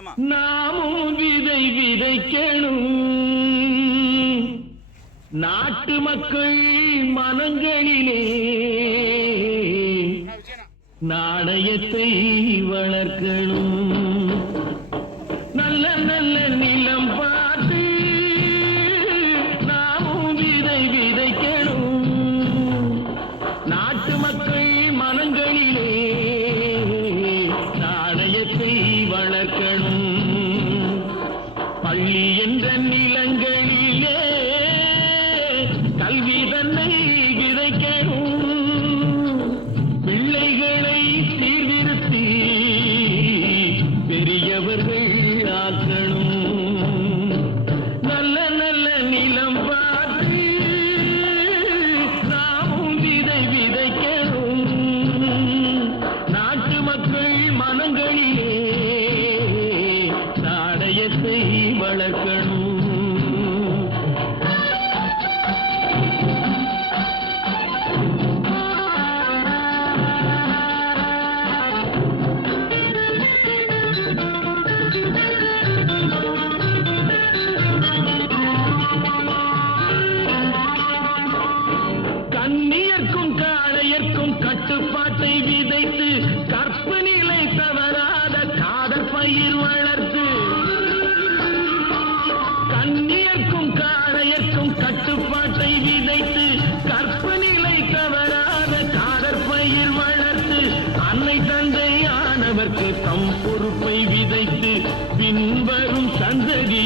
நாமும் விதை விதைக்கணும், நாட்டு மக்கள் மனங்களிலே நாணயத்தை வளர்க்கணும். நல்ல நல்ல நிலம் பார்த்து நாமும் விதை விதைக்கணும், நாட்டு மக்கள் மனங்களிலே நாணயத்தை வளர்க்கணும். பள்ளி என்ற நிலங்களிலே கல்வி தன்னை விதைக்கணும், பிள்ளைகளை சீர்திருத்தி பெரியவர்கள் ஆக்கணும். நல்ல நல்ல நிலம் பார்த்து நாமும் விதை விதைக்கணும், நாட்டு மக்கள் மனங்களிலே நாணயத்தை வளர்க்கணும். கண்ணியர்க்கும் காளையர்க்கும் கட்டுப்பாட்டை விதைத்து கற்பு நிலை தவறாத காதல் பயிர் வளர்த்து, கண்ணியர்க்கும் காளையர்க்கும் கட்டுப்பாட்டை விதைத்து கற்பு நிலை தவறாத காதல் பயிர் வளர்த்து, அன்னை தந்தை ஆனவர்க்கு தம் பொறுப்பை விதைத்து பின்வரும் சந்ததி